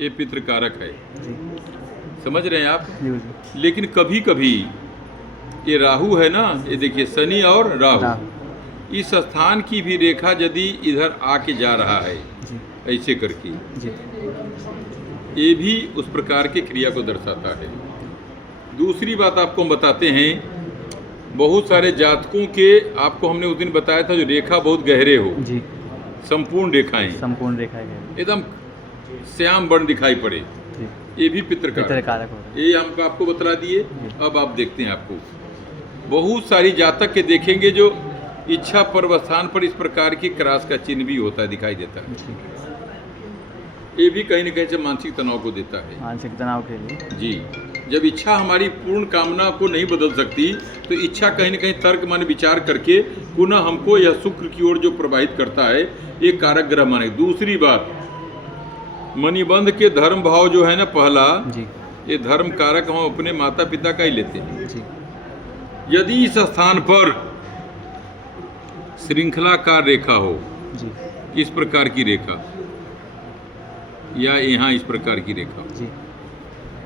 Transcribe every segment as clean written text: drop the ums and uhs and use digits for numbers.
ये पितृकारक है, जी समझ रहे हैं आप। जी जी लेकिन कभी कभी ये राहु है ना, ये देखिए शनि और राहु, इस स्थान की भी रेखा यदि इधर आके जा रहा है जी ऐसे करके, जी ये भी उस प्रकार की क्रिया को दर्शाता है। दूसरी बात आपको हम बताते हैं, बहुत सारे जातकों के, आपको हमने उस दिन बताया था जो रेखा बहुत गहरे हो, जी संपूर्ण रेखाएं संपूर्ण रेखा है एकदम श्याम वर्ण दिखाई पड़े, जी ये भी पितृकारक। पितृकारक हो रहा है। ये हम आपको बतला दिए। अब आप देखते हैं, आपको बहुत सारी जातक के देखेंगे जो इच्छा पर्व स्थान पर इस प्रकार की क्रॉस का चिन्ह भी होता है, दिखाई देता है। जी ये भी कहीं न कहीं से मानसिक तनाव को देता है। मानसिक तनाव के लिए जी, जब इच्छा हमारी पूर्ण कामना को नहीं बदल सकती तो इच्छा कहीं न कहीं तर्क माने विचार करके पुनः हमको यह शुक्र की ओर जो प्रवाहित करता है, ये कारक ग्रह माने। दूसरी बात, मणिबंध के धर्म भाव जो है ना, पहला जी ये धर्म कारक हम अपने माता पिता का ही लेते हैं। जी यदि इस स्थान पर श्रृंखलाकार रेखा हो, जी इस प्रकार की रेखा, या यहाँ इस प्रकार की रेखा, जी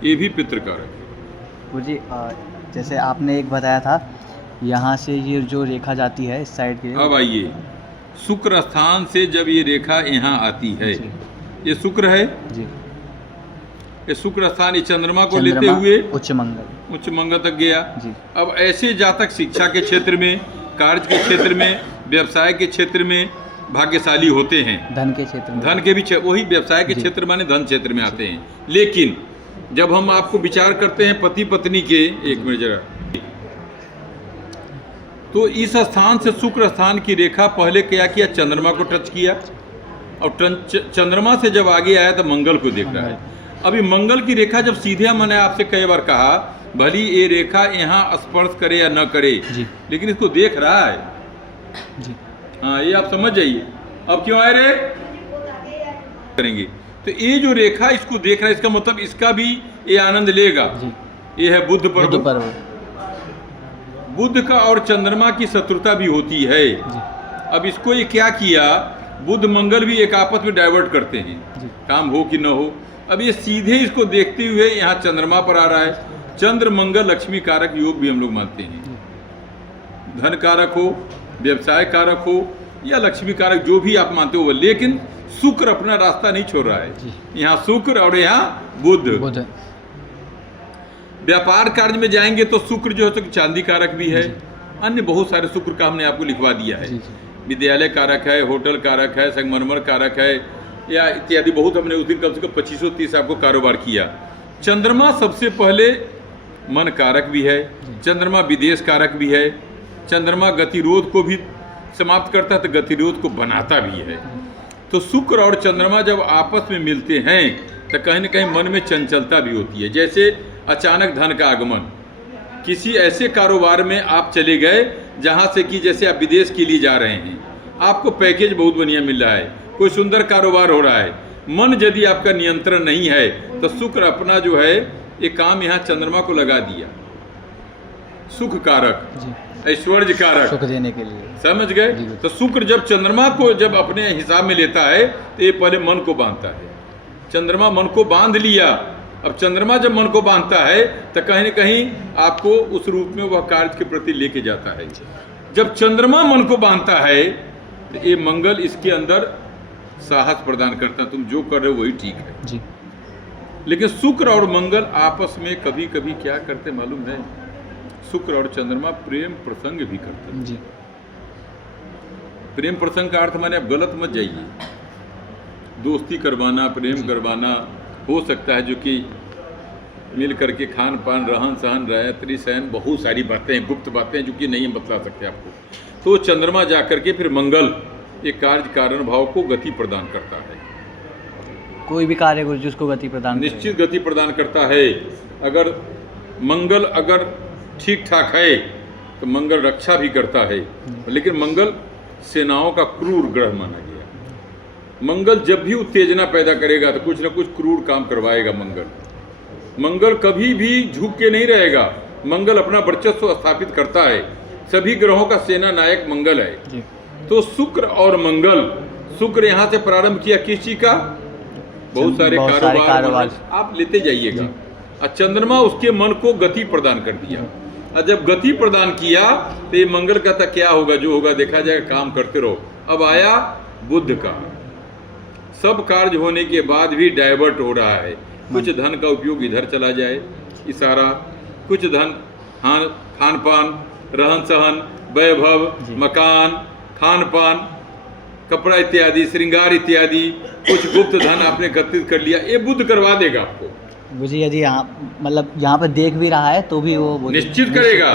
ये भी पितृकारक है। वो जी जैसे आपने एक बताया था, यहाँ से ये जो रेखा जाती है इस साइड की, अब आइए, शुक्र स्थान से जब ये रेखा यहाँ आती है, जी ये शुक्र है, जी ये शुक्र स्थान, ये चंद्रमा को लेते चंद्रमा, हुए उच्च मंगल तक गया। जी अब ऐसे जातक शिक्षा के क्षेत्र में, कार्य के क्षेत्र में, व्यवसाय के क्षेत्र में भाग्यशाली होते हैं। धन के क्षेत्र में, धन के भी वही व्यवसाय के जी। क्षेत्र माने धन क्षेत्र में आते हैं। लेकिन जब हम आपको विचार करते हैं पति पत्नी के, एक मिनट जरा, तो इस स्थान से शुक्र स्थान की रेखा पहले क्या किया, चंद्रमा को टच किया, और चंद्रमा से जब आगे आया तो मंगल को देख रहा है। अभी मंगल की रेखा जब सीधे, मैंने आपसे कई बार कहा, भली ये रेखा यहाँ स्पर्श करे या न करे, जी लेकिन इसको देख रहा है। जी हाँ, ये आप समझ जाइए। अब क्यों आए रे करेंगे, तो ये जो रेखा इसको देख रहा है, इसका मतलब इसका भी ये आनंद लेगा। जी ये है बुध पर्व। पर्व बुध का और चंद्रमा की शत्रुता भी होती है। जी अब इसको ये क्या किया, बुध मंगल भी एक आपस में डाइवर्ट करते हैं, जी काम हो कि न हो। अब ये सीधे इसको देखते हुए यहाँ चंद्रमा पर आ रहा है। चंद्र मंगल लक्ष्मी कारक योग भी हम लोग मानते हैं, धन कारक हो, व्यवसाय कारक हो, या लक्ष्मी कारक, जो भी आप मानते हो। लेकिन शुक्र अपना रास्ता नहीं छोड़ रहा है, यहाँ शुक्र और यहाँ बुध। बुध व्यापार कार्य में जाएंगे तो शुक्र जो है तो चांदी कारक भी है, अन्य बहुत सारे शुक्र का हमने आपको लिखवा दिया है। जी जी विद्यालय कारक है, होटल कारक है, संगमरमर कारक है, या इत्यादि बहुत। हमने उस दिन कम से कम 2530 आपको कारोबार किया। चंद्रमा सबसे पहले मन कारक भी है, चंद्रमा विदेश कारक भी है, चंद्रमा गतिरोध को भी समाप्त करता है तो गतिरोध को बनाता भी है। तो शुक्र और चंद्रमा जब आपस में मिलते हैं तो कहीं न कहीं मन में चंचलता भी होती है। जैसे अचानक धन का आगमन, किसी ऐसे कारोबार में आप चले गए जहाँ से कि जैसे आप विदेश के लिए जा रहे हैं, आपको पैकेज बहुत बढ़िया मिल रहा है, कोई सुंदर कारोबार हो रहा है, मन यदि आपका नियंत्रण नहीं है तो शुक्र अपना जो है ये काम यहाँ चंद्रमा को लगा दिया। सुख कारक, जी ऐश्वर्य कारक, सुख देने के लिए, समझ गए। तो शुक्र जब चंद्रमा को जब अपने हिसाब में लेता है तो ये पहले मन को बांधता है। चंद्रमा मन को बांध लिया। अब चंद्रमा जब मन को बांधता है तो कहीं न कहीं आपको उस रूप में वह कार्य के प्रति लेके जाता है। जब चंद्रमा मन को बांधता है तो ये मंगल इसके अंदर साहस प्रदान करता है, तुम जो कर रहे हो वही ठीक है। जी लेकिन शुक्र और मंगल आपस में कभी कभी क्या करते मालूम है, शुक्र और चंद्रमा प्रेम प्रसंग भी करते हैं। जी प्रेम प्रसंग का अर्थ माने आप गलत मत जाइए, दोस्ती करवाना, प्रेम करवाना हो सकता है, जो कि मिल करके खान पान, रहन सहन, रायत्री सहन, बहुत सारी बातें हैं, गुप्त बातें जो कि नहीं बतला सकते आपको। तो चंद्रमा जा करके फिर मंगल एक कार्य कारण भाव को गति प्रदान करता है। कोई भी कार्य को जिसको गति प्रदान करे। निश्चित गति प्रदान करता है। अगर मंगल अगर ठीक ठाक है तो मंगल रक्षा भी करता है। लेकिन मंगल सेनाओं का क्रूर ग्रह माना गया। मंगल जब भी उत्तेजना पैदा करेगा तो कुछ न कुछ क्रूर काम करवाएगा। मंगल कभी भी झुक के नहीं रहेगा। मंगल अपना वर्चस्व स्थापित करता है। सभी ग्रहों का सेना नायक मंगल है जी। तो शुक्र और मंगल, शुक्र यहाँ से प्रारंभ किया किस चीज का, बहुत सारे बहुत सारे कारोबार आप लेते जाइएगा। और चंद्रमा उसके मन को गति प्रदान कर दिया, और जब गति प्रदान किया तो ये मंगल का था क्या होगा, जो होगा देखा जाएगा, काम करते रहो। अब आया बुध का, सब कार्य होने के बाद भी डाइवर्ट हो रहा है, कुछ धन का उपयोग इधर चला जाए इशारा, कुछ धन खान पान, रहन सहन, वैभव, मकान, खान पान, कपड़ा इत्यादि, श्रृंगार इत्यादि, कुछ गुप्त धन आपने एकत्रित कर लिया, ये बुध करवा देगा आपको। गुरुजी यदि यहाँ मतलब यहाँ पर देख भी रहा है तो भी वो निश्चित करेगा,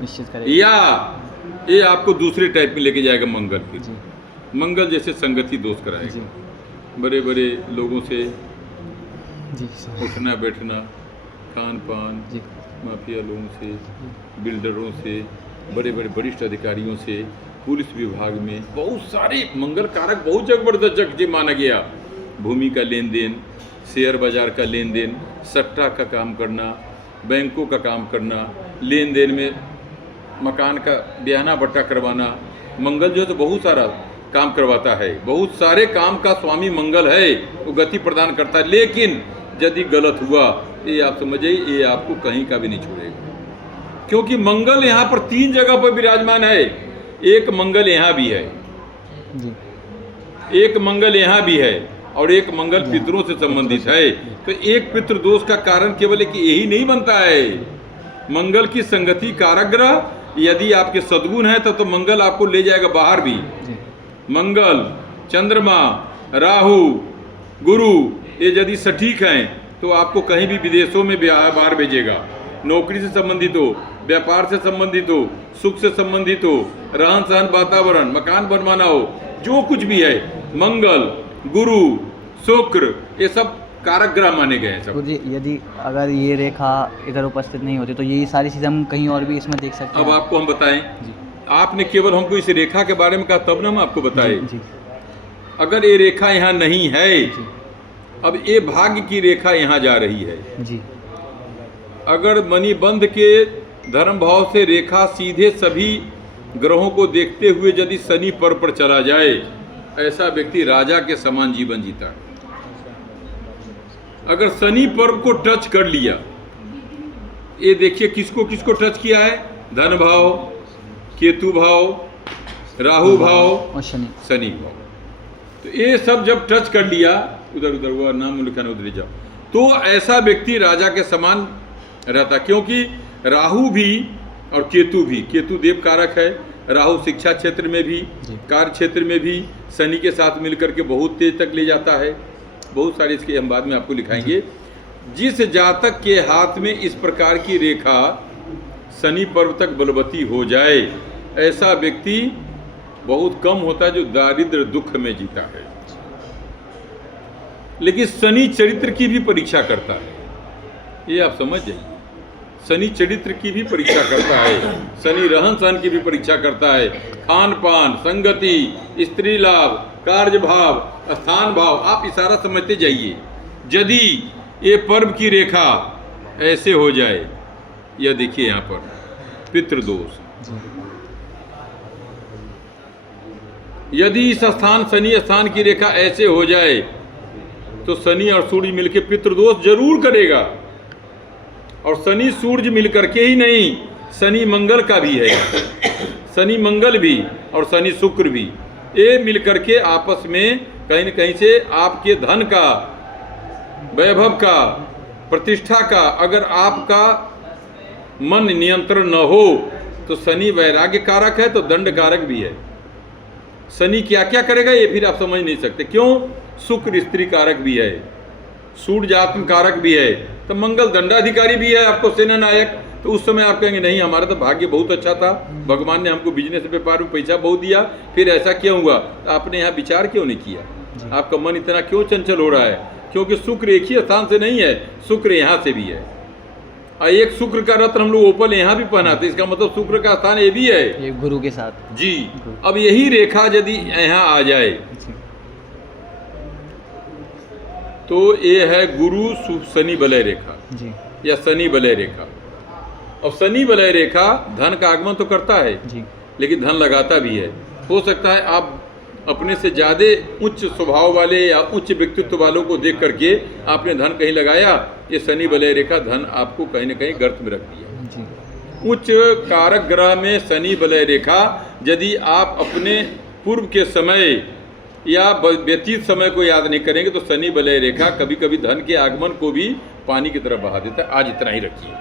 निश्चित करेगा। या ये आपको दूसरे टाइप में लेके जाएगा मंगल की। मंगल जैसे संगति दोष कराएगा, बड़े बड़े लोगों से उठना बैठना, खान पान, माफिया लोगों से, बिल्डरों से, बड़े बड़े वरिष्ठ अधिकारियों से, पुलिस विभाग में बहुत सारे मंगल कारक बहुत जबरदस्त माना गया। भूमि का लेन देन, शेयर बाजार का लेन देन, सट्टा का काम करना, बैंकों का काम करना, लेन देन में मकान का बयाना बट्टा करवाना, मंगल जो है तो बहुत सारा काम करवाता है, बहुत सारे काम का स्वामी मंगल है, वो गति प्रदान करता है। लेकिन यदि गलत हुआ ये आप समझिए, ये आपको कहीं का भी नहीं छोड़ेगा, क्योंकि मंगल यहाँ पर 3 जगह पर विराजमान है। एक मंगल यहाँ भी है, एक मंगल यहाँ भी है, और एक मंगल पितरों से संबंधित है। तो एक पितृ दोष का कारण केवल एक यही नहीं बनता है। मंगल की संगति कारक ग्रह यदि आपके सद्गुण है तो मंगल आपको ले जाएगा बाहर भी। मंगल, चंद्रमा, राहु, गुरु ये यदि सटीक हैं तो आपको कहीं भी विदेशों में बाहर भेजेगा। नौकरी से संबंधित हो, व्यापार से संबंधित हो, सुख से संबंधित हो, रहन सहन, वातावरण, मकान बनवाना हो, जो कुछ भी है, मंगल, गुरु, शुक्र ये सब कारक ग्रह माने गए हैं सब। जी यदि अगर ये रेखा इधर उपस्थित नहीं होती तो ये सारी चीज़ें हम कहीं और भी इसमें देख सकते हैं। अब आपको हम बताएं, आपने केवल हमको इस रेखा के बारे में कहा तब ना हम आपको बताएं। अगर ये रेखा यहाँ नहीं है, अब ये भाग्य की रेखा यहाँ जा रही है जी। अगर मणिबंध के धर्म भाव से रेखा सीधे सभी ग्रहों को देखते हुए यदि शनि पर्व पर चला जाए, ऐसा व्यक्ति राजा के समान जीवन जीता है। अगर शनि पर्व को टच कर लिया, ये देखिए किसको किसको टच किया है, धन भाव, केतु भाव, राहु भाव और शनि भाव। तो ये सब जब टच कर लिया, उधर उधर हुआ नाम लिखाना उधर जाओ, तो ऐसा व्यक्ति राजा के समान रहता। क्योंकि राहु भी और केतु भी, केतु देव कारक है, राहु शिक्षा क्षेत्र में भी, कार्य क्षेत्र में भी शनि के साथ मिलकर के बहुत तेज तक ले जाता है। बहुत सारे इसके हम बाद में आपको लिखाएंगे। जिस जातक के हाथ में इस प्रकार की रेखा शनि पर्व तक बलवती हो जाए, ऐसा व्यक्ति बहुत कम होता है जो दारिद्र दुख में जीता है। लेकिन शनि चरित्र की भी परीक्षा करता है, ये आप समझ जाइए। शनि चरित्र की भी परीक्षा करता है, शनि रहन सहन की भी परीक्षा करता है, खान पान, संगति, स्त्री लाभ, कार्य भाव, स्थान भाव, आप इशारा समझते जाइए। यदि ये पर्व की रेखा ऐसे हो जाए, यह देखिए यहाँ पर पितृदोष, यदि इस स्थान शनि स्थान की रेखा ऐसे हो जाए तो शनि और सूर्य मिलकर पितृदोष जरूर करेगा। और शनि सूर्य मिलकर के ही नहीं, शनि मंगल का भी है, शनि मंगल भी और शनि शुक्र भी, ये मिलकर के आपस में कहीं न कहीं से आपके धन का, वैभव का, प्रतिष्ठा का, अगर आपका मन नियंत्रण न हो तो शनि वैराग्य कारक है तो दंड कारक भी है। शनि क्या क्या करेगा ये फिर आप समझ नहीं सकते। क्यों? शुक्र स्त्री कारक भी है, सूर्य आत्म कारक भी है, तो मंगल दंडाधिकारी भी है, आपको सेना नायक। तो उस समय आप कहेंगे नहीं हमारा तो भाग्य बहुत अच्छा था, भगवान ने हमको बिजनेस व्यापार में पैसा बहुत दिया, फिर ऐसा क्यों हुआ? तो आपने यहाँ विचार क्यों नहीं किया? आपका मन इतना क्यों चंचल हो रहा है? क्योंकि शुक्र एक ही स्थान से नहीं है, शुक्र यहाँ से भी है। और एक शुक्र का रत्न हम लोग ओपल यहाँ भी पहनाते, इसका मतलब शुक्र का स्थान ये भी है, ये गुरु के साथ जी। अब यही रेखा यदि यहाँ आ जाए तो ये है गुरु शनि वलय रेखा जी, या शनि वलय रेखा। अब शनि वलय रेखा धन का आगमन तो करता है जी, लेकिन धन लगाता भी है। हो सकता है आप अपने से ज़्यादा उच्च स्वभाव वाले या उच्च व्यक्तित्व वालों को देख करके आपने धन कहीं लगाया, ये शनि वलय रेखा धन आपको कहीं ना कहीं गर्त में रख दिया। जी। उच्च कारक ग्रह में शनि वलय रेखा यदि आप अपने पूर्व के समय या व्यतीत समय को याद नहीं करेंगे तो शनि वलय रेखा कभी कभी धन के आगमन को भी पानी की तरफ बहा देता है। आज इतना ही रखिए।